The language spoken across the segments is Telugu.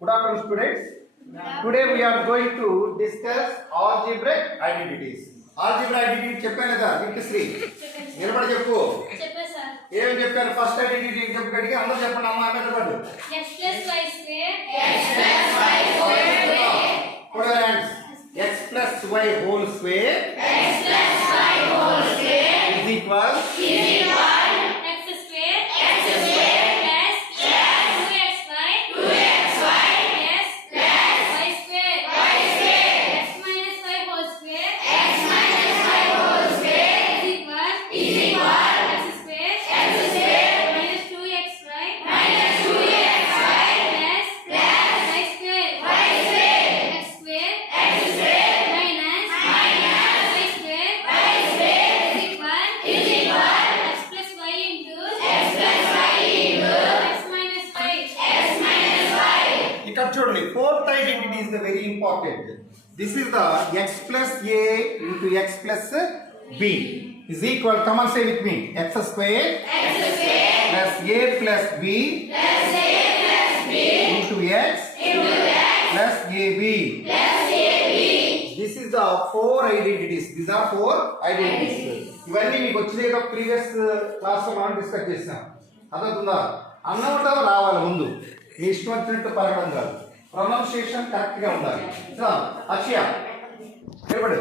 Good afternoon, students. Today we are going to discuss algebraic identities. Algebraic identity చెప్పాను కదా వింకశ్రీ నిలబడి చెప్పు చెప్పండి సార్ ఏం చెప్పారు ఫస్ట్ ఐడెంటిటీ ఏం చెప్పగలిగి అందరూ చెప్పండి అమ్మా మీద పడు x plus y square put your hands x plus y whole square is equal x square plus 2xy plus y square x minus y whole square is equal x square minus 2xy plus y square x square minus y square is equal x plus y into x minus y. ఇక్కడ చూడండి fourth identity is the very important. This is the x plus a into x plus b is equal, come on say with me, x square plus a plus b into x plus ab. This is the four identities. These are four identities. ఇవన్నీ మీకు వచ్చిన ప్రీవియస్ క్లాస్ లో మనం డిస్కస్ చేసాం. అర్థమవుతుందా? అన్నమాట రావాలి ముందు, మీ ఇష్టం వచ్చినట్టు పలకడం కాదు, ప్రొనౌన్సియేషన్ కరెక్ట్ గా ఉండాలి. అక్షయ నిలబడు.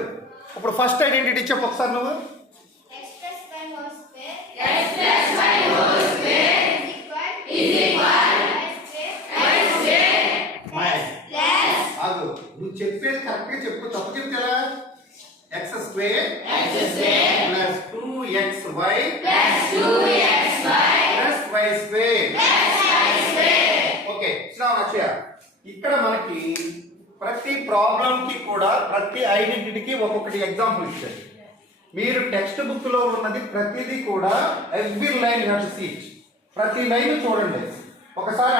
ఇప్పుడు ఫస్ట్ ఐడెంటిటీ చెప్పు ఒకసారి నువ్వు. x plus y whole square is equal y square ఆగు, నువ్వు చెప్పేది కరెక్ట్ గా చెప్పు, తప్పు చెప్తే ఎలా? X square plus 2xy plus y square. Okay, Akshaya ఇక్కడ మనకి ప్రతి ప్రాబ్లం కి కూడా ప్రతి ఐడెంటిటీకి ఒక్కొక్కటి ఎగ్జాంపుల్ ఇచ్చారు. మీరు టెక్స్ట్ బుక్ లో ఉన్నది ప్రతిదీ కూడా every line you have to see. ప్రతి లైన్ చూడండి, ఒకసారి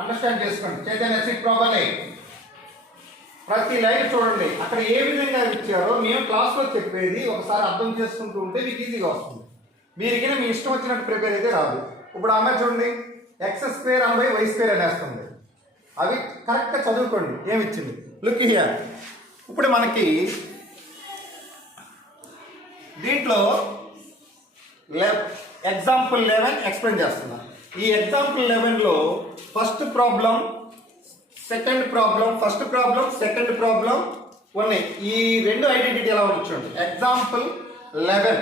అండర్స్టాండ్ చేసుకోండి. చైతన్య సిట్ ప్రాబ్లమ్ ప్రతి లైన్ చూడండి, అక్కడ ఏ విధంగా ఇచ్చారో మేము క్లాస్లో చెప్పేది ఒకసారి అర్థం చేసుకుంటూ ఉంటే మీకు ఈజీగా వస్తుంది. మీరుకినా మీ ఇష్టం వచ్చినట్టు ప్రిపేర్ అయితే రాదు. ఇప్పుడు అమ్మాయి చూడండి, ఎక్స్ స్క్వేర్ అనబై వై స్క్వేర్ అనేస్తుంది. అవి కరెక్ట్గా చదువుకోండి ఏమిచ్చింది. Look here. ఇప్పుడు మనకి దీంట్లో ఎగ్జాంపుల్ 11 ఎక్స్ప్లెయిన్ చేస్తున్నా. ఈ ఎగ్జాంపుల్ 11లో first problem, second problem, first problem, second problem ఉన్నాయి. ఈ రెండు ఐడెంటిటీ ఎలా ఉంచండి. ఎగ్జాంపుల్ 11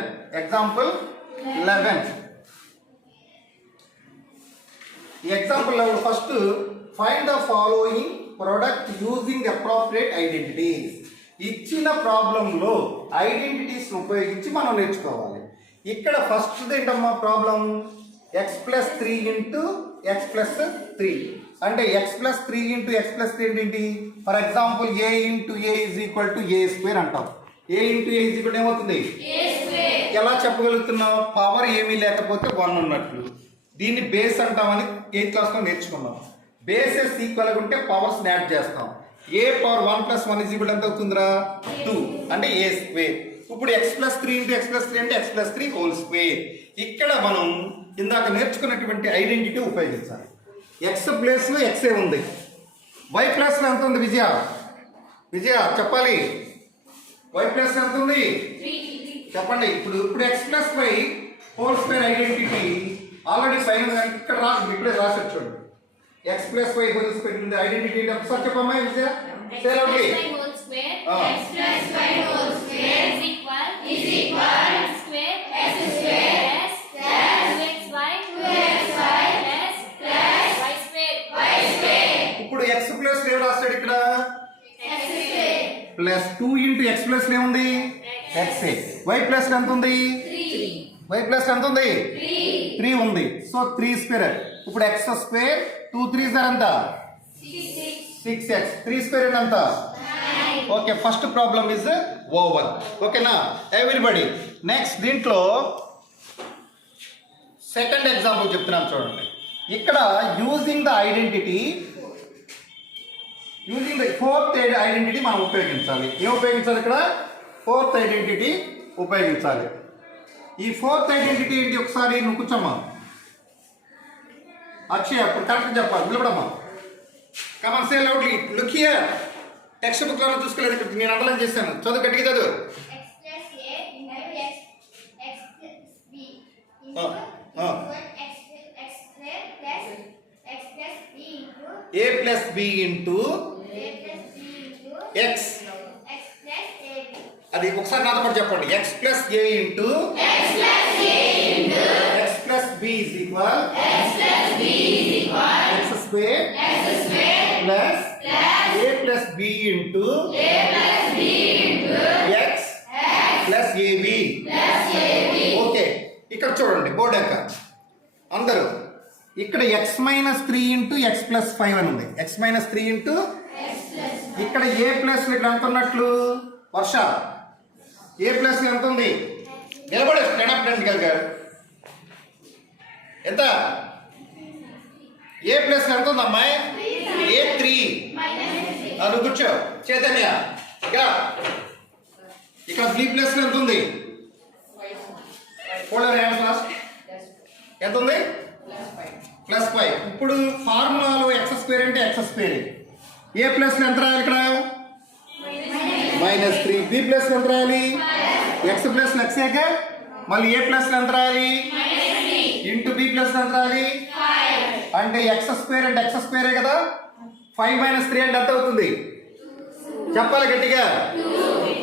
ఈ example 11 first find the following product using appropriate identities. ఇచ్చిన ప్రాబ్లంలో ఐడెంటిటీస్ ఉపయోగించి మనం నేర్చుకోవాలి. ఇక్కడ ఫస్ట్ ఏంటమ్మా problem, x plus 3 into x plus 3 అంటే x plus 3 into x plus 3 ఏంటి? For example a into a is equal to a square అంటాం. ఏ ఇంటూ ఏ ఈజ్ ఈక్వల్ ఏమవుతుంది? ఎలా చెప్పగలుగుతున్నాం? పవర్ ఏమీ లేకపోతే 1 ఉన్నట్లు. దీన్ని బేస్ అంటామని 8th క్లాస్లో నేర్చుకున్నాం. బేసెస్ ఈక్వల్గా ఉంటే పవర్స్ యాడ్ చేస్తాం. ఏ పవర్ 1 + 1 ఈజ్ ఈక్వల్ ఎంత అవుతుందిరా? 2 అంటే ఏ స్క్వేర్. ఇప్పుడు x plus 3 into x plus 3 అంటే ఎక్స్ ప్లస్ 3 హోల్ స్క్వేర్. ఇక్కడ మనం ఇందాక నేర్చుకున్నటువంటి ఐడెంటిటీ ఉపయోగించాలి. ఎక్స్ ప్లేస్లో ఎక్సే ఉంది, వై ప్లస్లో ఎంత ఉంది? విజయ చెప్పాలి, వై ప్లస్ ఎంత ఉంది చెప్పండి. ఇప్పుడు x plus y whole square identity already final ఇక్కడ రాసి ఇప్పుడే రాసి చూడండి. X plus y whole square ఉంది ఐడెంటిటీ ఒకసారి చెప్పమ్మా Vijaya. x plus y whole square is equal x square plus 2xy plus y square. ఇప్పుడు ఎక్స్ ప్లస్ ఏం రాస్తాడు ఇక్కడ? ప్లస్ 2 ఇంటూ ఎక్స్ ప్లస్ ఏముంది? ఎక్సే. వై ప్లస్ ఎంత ఉంది? వై ప్లస్ ఎంత ఉంది? 3 ఉంది. So 3 square. ఇప్పుడు ఎక్స్ స్క్వేర్ 2 3 ఎంత? 6x. 3 స్క్వేర్ ఎంత? Okay, first problem is over. ఓకేనా ఎవ్రీబడి? నెక్స్ట్ దీంట్లో సెకండ్ ఎగ్జాంపుల్ చెప్తున్నాను చూడండి. ఇక్కడ యూజింగ్ ద ఫోర్త్ ఐడెంటిటీ మనం ఉపయోగించాలి. ఏం ఉపయోగించాలి? ఇక్కడ ఫోర్త్ ఐడెంటిటీ ఉపయోగించాలి. ఈ ఫోర్త్ ఐడెంటిటీ ఏంటి? ఒకసారి నువ్వు కూర్చోమ్మా. అక్షయ్ అప్పుడు కరెక్ట్ చెప్పాలి. నిలబడమ్మా. Come on say loudly look here textbook లో చూసుకోలేదు ఇక్కడ నేను అండర్లైన్ చేశాను చదువు గట్టిగా చదువు x plus a into a plus b into a plus b into x x plus ab. అది ఒకసారి నాతో పాటు చెప్పండి x plus a into x plus b is equal x square plus a plus b into x plus ab. Okay ఇక్కడ చూడండి బోర్డు యొక్క అందరూ ఇక్కడ x minus 3 into x plus 5 అని ఉంది x మైనస్ 3 ఇంటూ ఇక్కడ ఏ ప్లస్ ఇక్కడ ఎంత ఉన్నట్లు వర్ష ఏ ప్లస్ ఎంత ఉంది నిలబడే స్టాండ్ కలిగారు ఎంత ఏ ప్లస్ ఎంత ఉంది అమ్మాయి ఏ 3 నువ్వు కూర్చో చైతన్య ఇక్కడ బి ప్లస్ ఎంత ఉంది ఎంత ఉంది ప్లస్ 5 ఇప్పుడు ఫార్ములాలో ఎక్స్ స్క్వేర్ అంటే ఎక్స్ స్క్వేర్ ఏ ప్లస్ ఎంత రాయాలి ఇక్కడ మైనస్ 3 బి ప్లస్ ఎంత రాయాలి ఎక్స్ ప్లస్ ఎక్సేక మళ్ళీ ఏ ప్లస్ ఎంత రాయాలి ఇంటూ బి ప్లస్ ఎంత రాయాలి అంటే ఎక్స్ స్క్వేర్ అంటే ఎక్స్ స్క్వేరే కదా 5 మైనస్ 3 అంటే ఎంత అవుతుంది చెప్పాలి గట్టిగా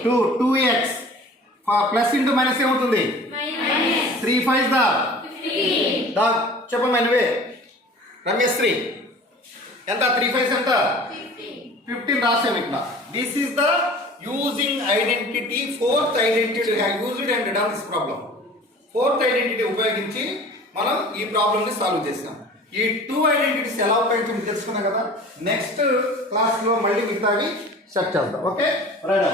2x ప్లస్ ఇంటూ మైనస్ ఏమవుతుంది 3 5 దా చెప్పమ్మా నువ్వే రమేశ్రీ ఎంత 3 5 ఎంత 15 రాసాము ఇక్కడ this is the using identity fourth identity have used and done this problem fourth identity ఉపయోగించి మనం ఈ ప్రాబ్లమ్ని సాల్వ్ చేసాం ఈ 2 ఐడెంటిటీస్ ఎలా ఉపయోగించి తెలుసుకున్నాం కదా నెక్స్ట్ క్లాస్లో మళ్ళీ మిగతావి సెట్ చేద్దాం ఓకే రైట్